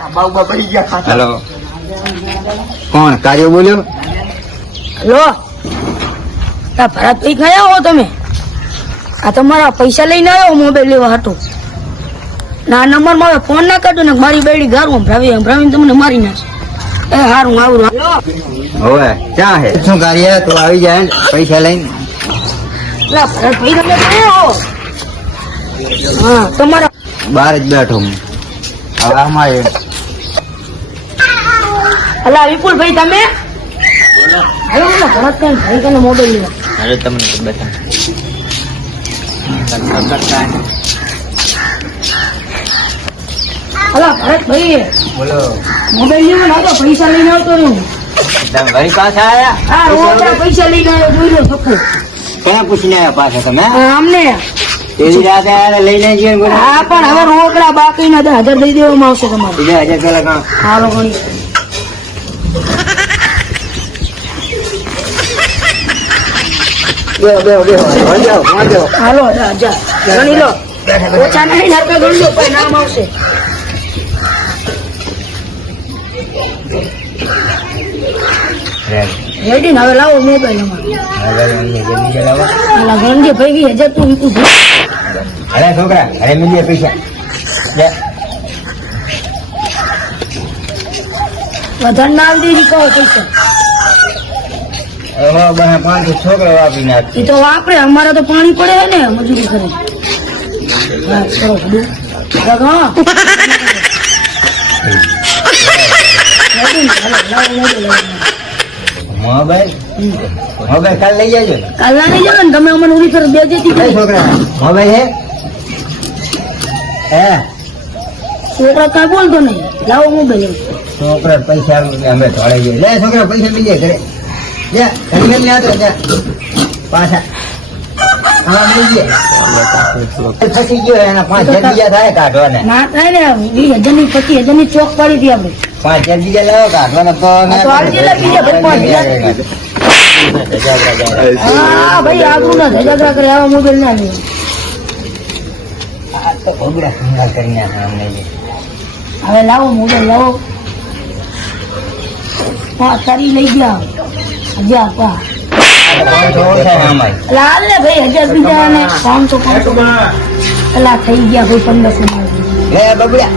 Hello, કોણ કાર્ય બોલ્યો? હેલો, ભરતભાઈ કયા હો તમે? આ તમારા પૈસા લઈને આવ્યો મોબાઈલ લેવા હતો. ના નંબર માં ફોન ના કરજો ને મારી બેડી ગારું ભરાવી તમને મારી નાખે. એ હારું આવું હવે ક્યાં હે? શું કાર્ય? તું આવી જાય ને પૈસા લઈને. ભરતભાઈ તમે કયા હો? હા તમારા બહાર જ બેઠો હું. હવે આમાં અલા વિપુલભાઈ તમે બોલો. ભરતભાઈ કને મોબાઈલ લેવા. અરે તમને બતા અલા ભરતભાઈ બોલો. મોબાઈલ લેવા ના તો પૈસા લઈને આવતો રહ્યું. તમે વળી પાછા આયા? હા રોકડા પૈસા લઈને આવ્યો જોઈ લો સખો. ક્યાં પૂછીને આવ્યા પાછા તમે? અમને એવી રાતે આયા લઈને જઈએ ને બોલો. હા પણ હવે રોકડા બાકી ના 10,000 દઈ દેવામાં આવશે તમારે. બીજા 1000 પેલા કાં? હાલો ગણી હાલો જા ગણી લો. ઓછા નહીં ના ગણી લો કોઈ નામ આવશે. રેડી ને હવે લાવો મોબાઈલ અમારે ગણજે ભાઈ 1000 તું વિકું. અરે છોકરા, અરે મિલીએ પૈસા વધારે ના આવી દેજી કહો પૈસા. બને 5 છોકરા વાપરી નાખ. એ તો વાપરે અમારે તો પાણી પડે ને મજૂરી કરે. હા કરો બધું મોબાઈલ કાલ લઈ જાજો. કાલ ના નહીં જાવ ને તમે અમને ઉડી કરો બે જેથી છોકરા મોબાઈલ હે છોકરા કાંઈ બોલતો નહીં. લાવો મોબાઈલ. છોકરા પૈસા અમે થોડે જઈએ. લે છોકરા પૈસા લઈ જાય ઘરે. લે ઘણી લે તો પાછા હા મળી ગયા. થકી ગયો એના 5,000 બીજા થાય કાઢવાના. ના થાય ને 20,000 ની 25,000 ની ચોક પાડી હતી આપણે. 5,000 બીજા લાવો કાઢવાના તો હા ભાઈ આગળ ના ધજાગરા કરે આવા મોબાઈલ ના લે. તો ભોગડા સંગાર કરીને અમને હવે લાવો મોબાઈલ લાવો. હા તારી લઈ ગયા હજી આપા લાલ ને ભાઈ 1000 બીજા ને 500 પેલા થઈ ગયા ભાઈ 1500. લે બબડા